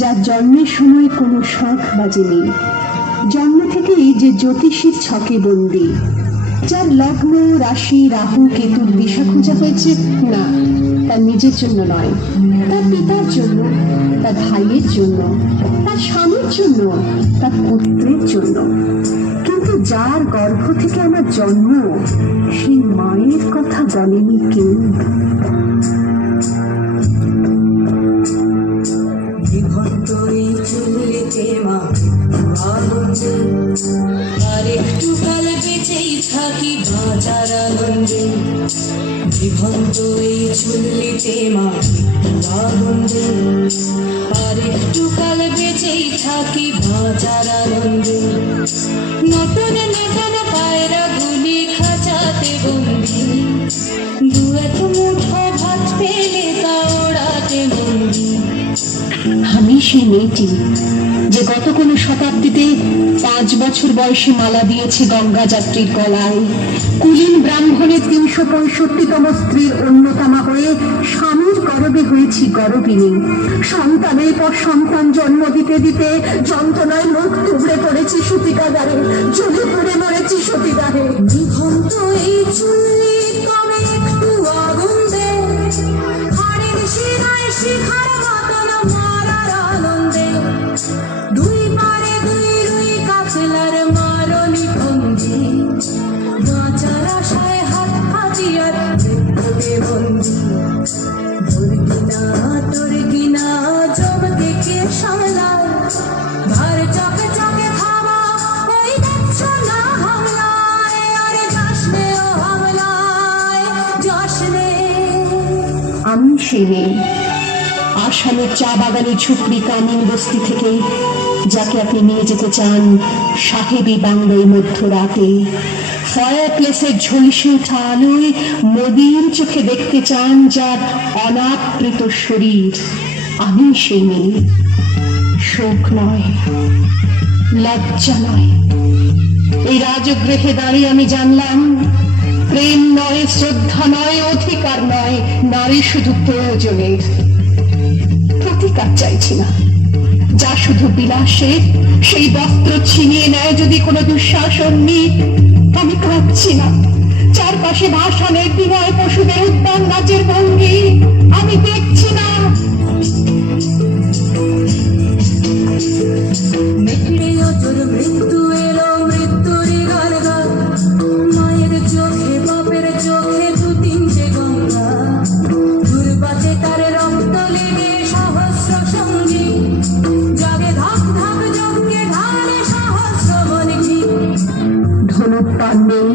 যার জন্মের সময় কোনো শখ বাজেনি, জন্ম থেকেই যে জ্যোতিষীর ছকে বন্দী, যার লগ্ন রাশি রাহু কেতুর দিশা খোঁজা হয়েছে না, তার নিজের জন্য নয়, তার পিতার জন্য, তার ভাইয়ের জন্য, তার স্বামীর জন্য, তার পুত্রের জন্য। কিন্তু যার গর্ভ থেকে আমার জন্ম, সেই মায়ের কথা বলেনি কেউ। আর একটু কাল বেঁচেই থাকি বাঁচার আনন্দে, জীবন্ত এই চুল্লিতে মা আনন্দে। আর একটু কাল বেঁচেই থাকি বাঁচার আনন্দে, নতুন নতুন পায়রা গুলি খাঁচাতে বন্দি, দু এক মুঠো ভাত পেলে তা ওড়াতে বন্দি। আমি সেই মেয়েটি যে গত কোনো শতাব্দীতে 5 বছর বয়সে মালা দিয়েছে গঙ্গা যাত্রীর গলায়, কুলীন ব্রাহ্মণের 365তম স্ত্রীর অন্যতমা হয়ে স্বামীর গর্ভে হয়েছি গর্ভিণী। সন্তানের পর সন্তান জন্ম দিতে দিতে যন্ত্রণায় মুখ টুকরে পড়েছি সতীকাগারে, জ্বলে পড়ে মরেছি সতীদাহে। জীবন্ত এই চুল্লি তবে একটু আগুন দে, হাড়ের শিরায় শিখার মতন মারার আনন্দে, দুই পারে দুই রুই কাছলার মারনি ফন্দি, বাঁচার আশায় হাত হাতিয়ার মৃত্যুতে বন্দি। তোর কিনা জব থেকে সামলায়, ঘর চকে চকে খাওয়া ওই দেখছো না হামলায়, আরে যাসনে ও হামলায় যাসনে। আমি সেই মেয়ে, আসামের চা বাগানের ঝুপড়ি কামিন বস্তি থেকে, যাকে আপনি নিয়ে যেতে চান সাহেবী বাংলায় মধ্যরাতে। ফায়ার প্লেসের ঝলসে ওঠা আলোয় নদীর চোখে দেখতে চান যার অনাবৃত শরীর। আমি সেই মেয়ে, শোক নয়, লজ্জা নয়। এই রাজগৃহে দাঁড়িয়ে আমি জানলাম, প্রেম নয়, শ্রদ্ধা নয়, অধিকার নয়, নারী শুধু প্রয়োজনের। প্রতিকার চাইছি না, যা শুধু বিলাসের, সেই বস্ত্র ছিনিয়ে নেয় যদি কোনো দুঃশাসনী। আমি কাঁদছি না, চারপাশে ভাষণের বিনয় পশুদের উদ্যান নাচের ভঙ্গি আমি দেখছি না। মৃত্যু এলো, মৃত্যুর গান গা, মায়ের চোখে বাপের চোখে দু তিনটে গঙ্গা, দুর্বাচে তার রক্ত লেগে সহস্র সঙ্গী, জাগে ধাক ধাক যজ্ঞে ঢালে সহস্র বনঘি। ধনুত্তর নেই,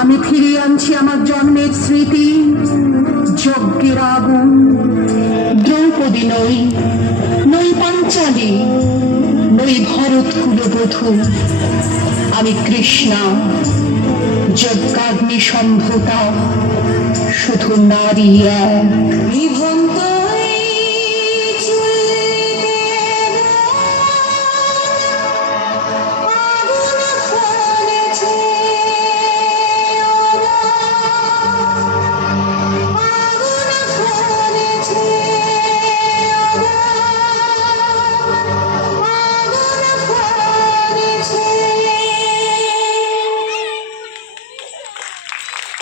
আমি ফিরিয়ে আনছি আমার জন্মের স্মৃতি, যজ্ঞের আগুন। দ্রৌপদী নই, নই পাঞ্চালী, নই ভরত কুলবধূ, আমি কৃষ্ণা, যজ্ঞাগ্নি সম্ভূতা, শুধু নারী এক।